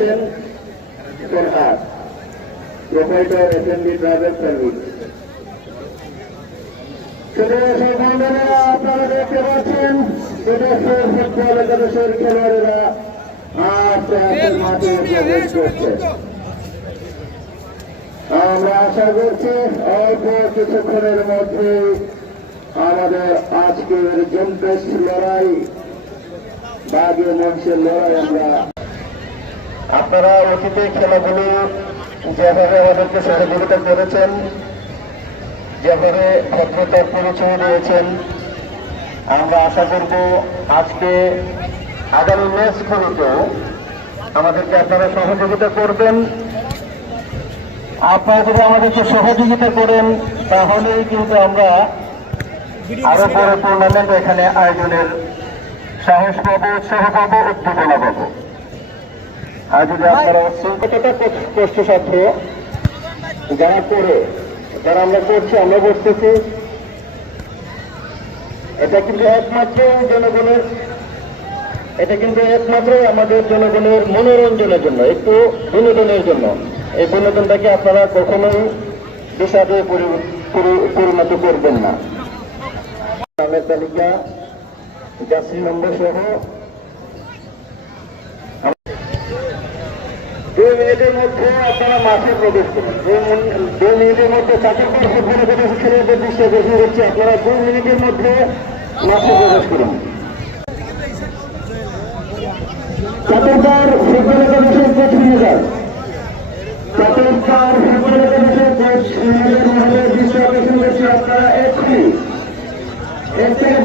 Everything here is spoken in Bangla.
করছেন ফরহাদ প্রোপাইটার ট্রাভেল সার্ভিস আমরা আশা করছি অল্প কিছুক্ষণের আমাদের আজকের জম্পেশ লড়াই বাঘে মঞ্চের লড়াই আমরা আপনারা অতীতে খেলাগুলো যেভাবে আমাদেরকে সহযোগিতা করেছেন, যেভাবে ভদ্রতার পরিচয় দিয়েছেন, আমরা আশা করব আজকে আগামী ম্যাচগুলোতেও আমাদেরকে আপনারা সহযোগিতা করবেন। আপনারা যদি আমাদেরকে সহযোগিতা করেন, তাহলেই কিন্তু আমরা আরও বড় টুর্নামেন্ট এখানে আয়োজনের সাহস পাবো, উৎসাহ পাবো, উদ্দীপনা পাবো। আর যদি আপনারা যারা যারা আমরা আমরা করতেছি, এটা কিন্তু একমাত্র জনগণের, এটা কিন্তু একমাত্র আমাদের জনগণের মনোরঞ্জনের জন্য, একটু বিনোদনের জন্য। এই বিনোদনটাকে আপনারা কখনোই বিষাদে পরি- পরি- পরিণত করবেন না। তালিকা নম্বর সহ মিনিটের মধ্যে আপনারা মাঠে প্রবেশ করুন। দুই মিন- মিনিটের মধ্যে চাকরপুর ফুটবল একাদশী খেলোয়াড়দের দৃষ্টি আকর্ষণ করছি আপনারা দুই মিনিটের মধ্যে মাঠে প্রবেশ করুন। চাকরপুর ফুটবল একাদশীর কোচ ম্যানেজার চাকরপুর ফুটবল একাদশীর কোচ ম্যানেজার মহলের দৃষ্টি আকর্ষণ করছি আপনারা একটি এর থেকে